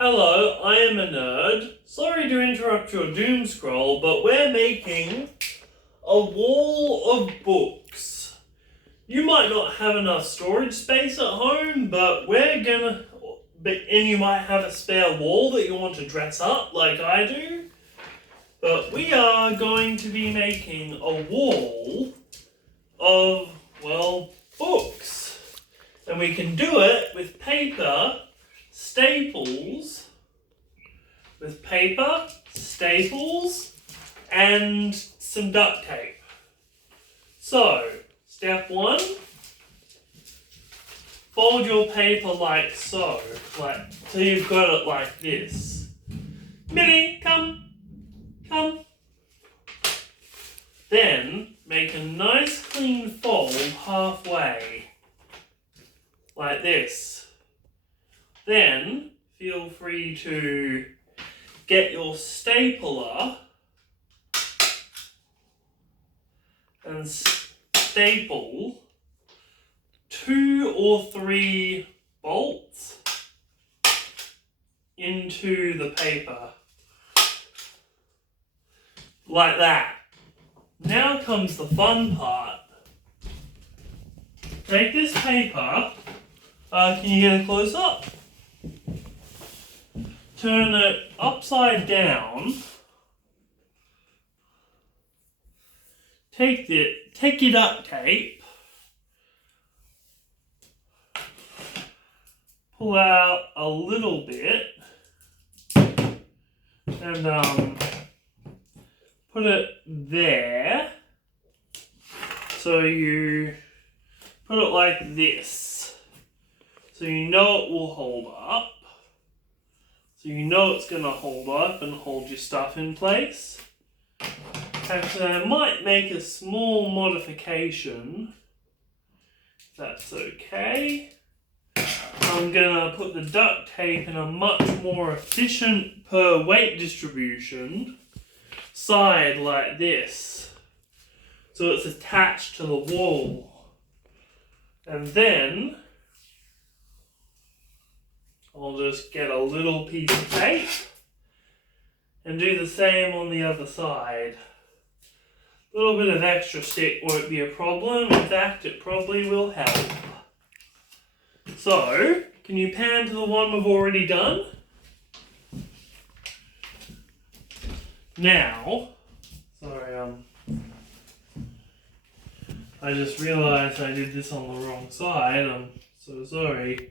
Hello, I am a nerd. Sorry to interrupt your doom scroll, but we're making a wall of books. You might not have enough storage space at home, but and you might have a spare wall that you want to dress up like I do. But we are going to be making a wall of, books. And we can do it with paper, staples, and some duct tape. So, step one, fold your paper like so. So you've got it like this. Millie, come. Then, make a nice clean fold halfway. Like this. Then, feel free to get your stapler and staple 2 or 3 bolts into the paper. Like that. Now comes the fun part. Take this paper. Can you get a close up? Turn it upside down. Take your duct tape. Pull out a little bit. And put it there. So you put it like this. So you know it will hold up. So you know it's going to hold up and hold your stuff in place. Actually, I might make a small modification, if that's okay. I'm going to put the duct tape in a much more efficient per weight distribution side like this. So it's attached to the wall. And then I'll just get a little piece of tape and do the same on the other side. A little bit of extra stick won't be a problem. In fact, it probably will help. So, can you pan to the one we've already done? Now, I just realized I did this on the wrong side. I'm so sorry.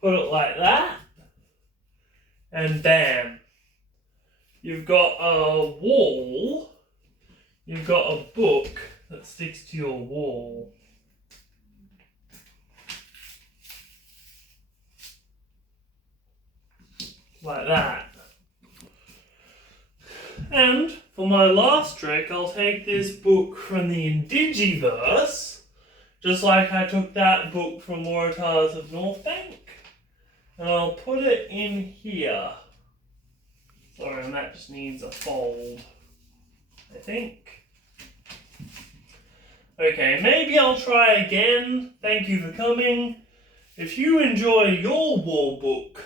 Put it like that, and bam, you've got a wall, you've got a book that sticks to your wall. Like that. And for my last trick, I'll take this book from the Indigiverse, just like I took that book from Waratahs of North Bank. And I'll put it in here. Sorry, and that just needs a fold, I think. Okay, maybe I'll try again. Thank you for coming. If you enjoy your book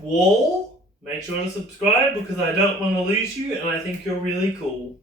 wall, make sure to subscribe because I don't want to lose you and I think you're really cool.